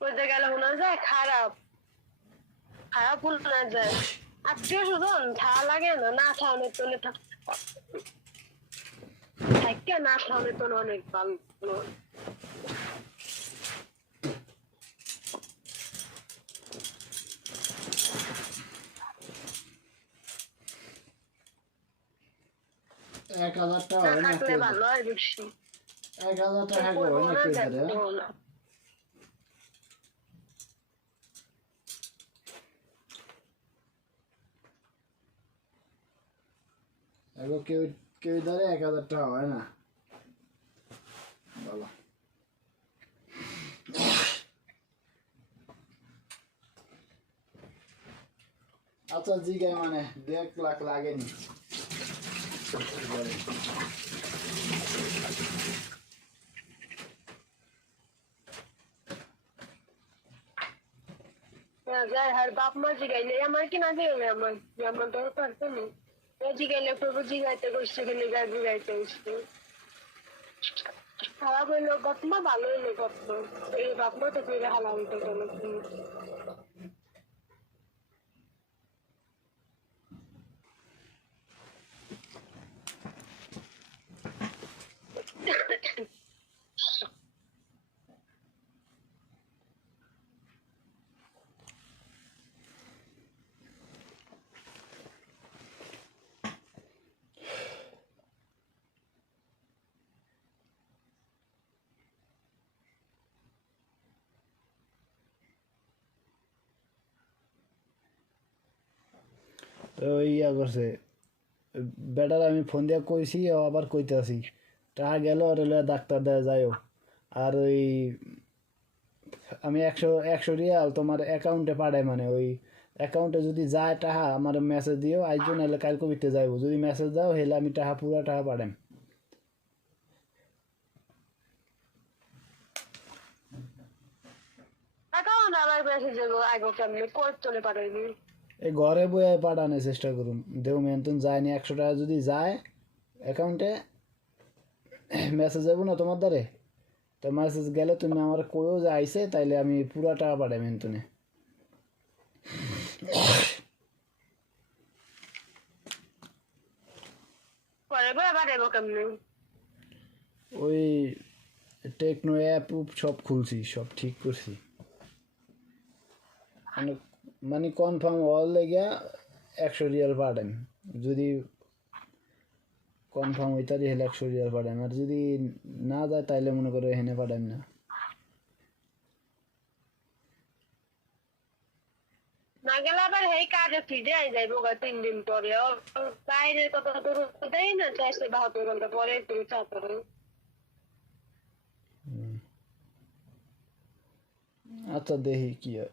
বলতে গেলে মনে যায় খারাপ। খারাপ মনে যায় আত্মীয় স্বজন থাকা লাগে না না খাওয়ানো তো থাকে না খাওয়ানো তো অনেক ভালো। এক হাজার টাকা এক হাজার টাকা হয় না কেউ ধরে এখন কেউ কেউ ধরে এক হাজার টাকা হয় না। বলো আচ্ছা জিগায় মানে দু এক লাখ লাগেনি। যায় আর বাপ মা জিগাইলে, আমার কি না দিবে আমার আমার দরকার তো নেই। জিগাইলে প্রভু জিগাইতে করছে গেলে গা জিগাইতে করছে খারাপ হইল বাপ মা ভালো হইল বাপ মা এই বাপ মা তো ফিরে হালা হইতে গেল ওই ইয়া করছে, বেটার আমি ফোন দিয়ে কইছি, ও আবার কইতে আসি। টাকা গেল হলে ডাক্তার দেওয়া যায়ও আর ওই, আমি একশো একশো রিয়াল তোমার অ্যাকাউন্টে পাঠাই মানে ওই অ্যাকাউন্টে যদি যায় টাকা আমার মেসেজ দিও আজ নাহলে কাল কবিতে যাইব। যদি মেসেজ দাও, হেলে আমি টাকা পুরা টাকা পাঠাম এখন আবার মেসেজ আগে কেমনি কোর্ট চলে পাঠাইবি এই ঘরে বয়ে পাঠানোর চেষ্টা করুন। দেও মেনতন যায়নি একশো টাকা যদি যায় অ্যাকাউন্টে মেসেজ যাব না তোমার দ্বারে? তো মেসেজ গেলে তুমি আমার কয়েও যে আইসে তাইলে আমি পুরা টাকা পাঠাই মেনতনে। ওই টেকনো অ্যাপ সব খুলছি সব ঠিক করছি। মানে মানে কনফার্ম হওয়ার লেগিয়া একশো রিয়াল পাঠান যদি কনফার্ম হইতারি হলে একশো রিয়াল পাঠান আর যদি না যায় তাইলে মনে করো এখানে পাঠান না। না গেলে আবার এই কাজে ফিরে আই যাইবো গা তিন দিন পরে। ও ও বাইরে কত দূর দেয় না চারশো বাহাত্তর ঘণ্টা পরে একটু চাপড়ে আচ্ছা দেখি কি হয়।